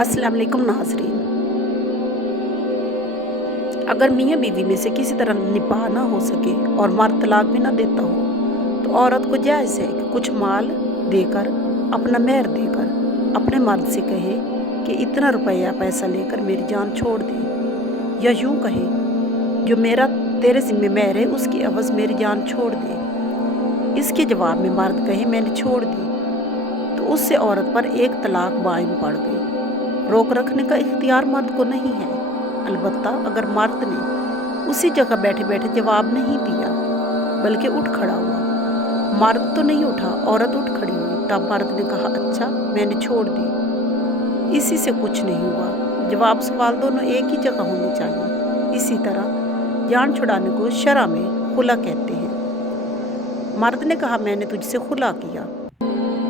अस्सलाम वालेकुम नाज़रीन। अगर मियाँ बीवी में से किसी तरह निकाह ना हो सके और मर्द तलाक भी ना देता हो तो औरत को जायज़ है कि कुछ माल देकर, अपना मेहर देकर अपने मर्द से कहे कि इतना रुपया पैसा लेकर मेरी जान छोड़ दे, या यूँ कहे जो मेरा तेरे ज़िम्मे मेहर है उसकी एवज़ मेरी जान छोड़ दे। इसके जवाब में मर्द कहे मैंने छोड़ दी, तो उससे औरत पर एक तलाक बाइन पड़ गई। रोक रखने का इख्तियार मर्द को नहीं है। अलबत्ता अगर मर्द ने उसी जगह बैठे बैठे जवाब नहीं दिया बल्कि उठ खड़ा हुआ, मर्द तो नहीं उठा, औरत उठ खड़ी हुई, तब मर्द ने कहा अच्छा मैंने छोड़ दी, इसी से कुछ नहीं हुआ। जवाब सवाल दोनों एक ही जगह होने चाहिए। इसी तरह जान छुड़ाने को शरअ में खुला कहते हैं। मर्द ने कहा मैंने तुझसे खुला किया,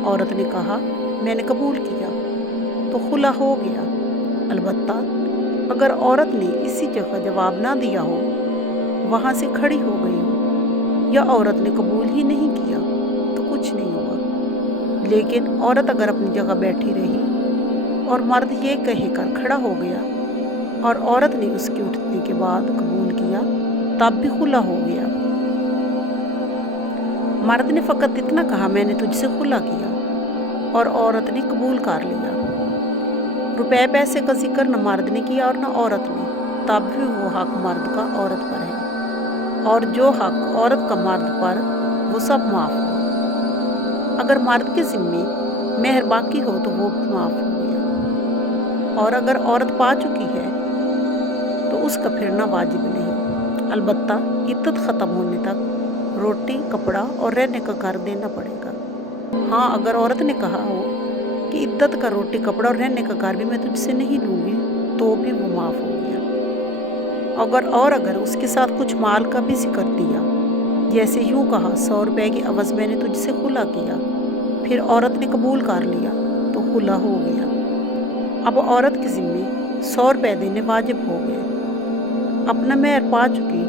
औरत ने कहा मैंने कबूल किया, तो खुला हो गया। अलबत्ता अगर औरत ने इसी जगह जवाब ना दिया हो, वहाँ से खड़ी हो गई हो, या औरत ने कबूल ही नहीं किया तो कुछ नहीं हुआ। लेकिन औरत अगर अपनी जगह बैठी रही और मर्द ये कहकर खड़ा हो गया और औरत ने उसके उठने के बाद कबूल किया, तब भी खुला हो गया। मर्द ने फ़कत इतना कहा मैंने तुझसे खुला किया और औरत ने कबूल कर लिया। रुपए पैसे का जिक्र न मर्द ने किया और न औरत ने, तब भी वो हक मर्द का औरत पर है, और जो हक औरत का मर्द पर वो सब माफ़ हुआ। अगर मर्द के ज़िम्मे मेहर बाकी हो तो वो भी माफ़ हो गया, और अगर औरत पा चुकी है तो उसका फिरना वाजिब नहीं। अलबत्ता इद्दत ख़त्म होने तक रोटी कपड़ा और रहने का घर देना पड़ेगा। हाँ, अगर औरत ने कहा हो कि इद्दत का रोटी कपड़ा और रहने का घर भी मैं तुझसे नहीं लूँगी, तो भी वो माफ़ हो गया। अगर उसके साथ कुछ माल का भी जिक्र दिया, जैसे यूँ कहा 100 रुपये की एवज़ मैंने तुझसे खुला किया, फिर औरत ने कबूल कर लिया तो खुला हो गया। अब औरत के ज़िम्मे 100 रुपये देने वाजिब हो गए। अपना मेहर पा चुकी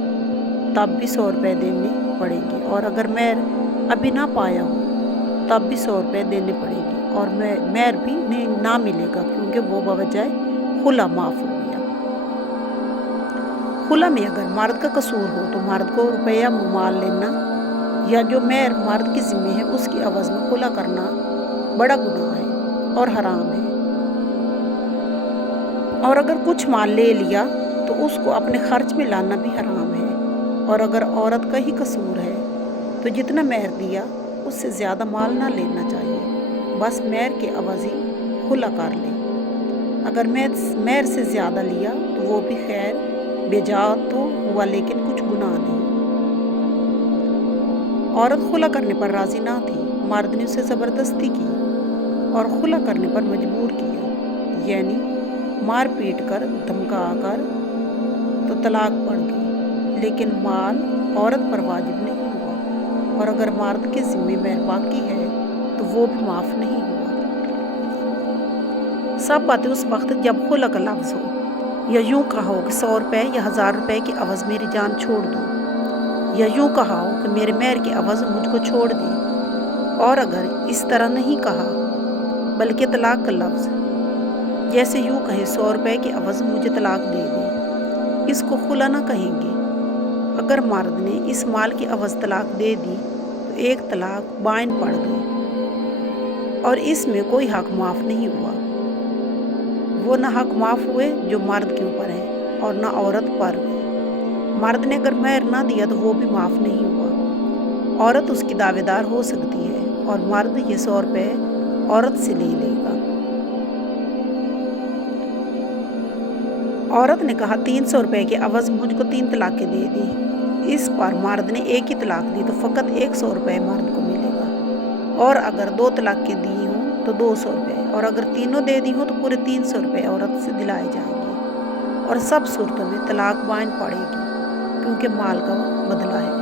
तब भी 100 रुपये देने पड़ेंगे, और अगर मेहर अभी ना पाया हो तब भी 100 रुपये देने पड़ेंगे, और मेहर भी ना मिलेगा क्योंकि वो बवजह खुला माफ़ हो गया। खुला में अगर मर्द का कसूर हो तो मर्द को रुपया माल लेना या जो मेहर मर्द के ज़िम्मे है उसकी एवज़ में खुला करना बड़ा गुनाह है और हराम है। और अगर कुछ माल ले लिया तो उसको अपने खर्च में लाना भी हराम है। और अगर औरत का ही कसूर है तो जितना मेहर दिया उससे ज़्यादा माल ना लेना चाहिए, बस मेहर के एवज़ ही खुला कर ले। अगर मेहर से ज़्यादा लिया तो वो भी खैर बेजा तो हुआ, लेकिन कुछ गुनाह नहीं। औरत खुला करने पर राज़ी ना थी, मर्द ने उसे ज़बरदस्ती की और खुला करने पर मजबूर किया, यानी मार पीट कर धमका कर तो तलाक पड़ गई, लेकिन माल औरत पर वाजिब नहीं हुआ। और अगर मर्द के ज़िम्मे मेहर बाकी है तो वो भी माफ़ नहीं हुआ। सब बातें उस वक्त जब खुला का लफ्ज़ हो, या यूँ कहा हो कि 100 रुपये या 1000 रुपये की एवज़ मेरी जान छोड़ दो, या यूँ कहा हो कि मेरे मेहर की एवज़ मुझको छोड़ दे। और अगर इस तरह नहीं कहा बल्कि तलाक का लफ्ज़, जैसे यूँ कहे 100 रुपये की एवज़ मुझे तलाक दे दे, इसको खुला ना कहेंगे। अगर मर्द ने इस माल की एवज़ तलाक दे दी तो एक तलाक बाइन पड़ गई, और इसमें कोई हक माफ़ नहीं हुआ। वो ना हक माफ़ हुए जो मर्द के ऊपर है और ना औरत पर। मर्द ने अगर मेहर ना दिया तो वो भी माफ़ नहीं हुआ। औरत उसकी दावेदार हो सकती है और मर्द ये 100 रुपये औरत से ले लेगा। औरत ने कहा 300 रुपये की एवज़ मुझको 3 तलाक़ें दे दी। इस पर मर्द ने एक ही तलाक दी तो फ़कत 100 रुपये मर्द को मिलेगा, और अगर 2 तलाक़ें दी हों तो 200 रुपये, और अगर तीनों दे दी हों तो पूरे 300 रुपये औरत से दिलाए जाएंगे। और सब सूरतों में तलाक बाइन पड़ेगी क्योंकि माल का बदला है।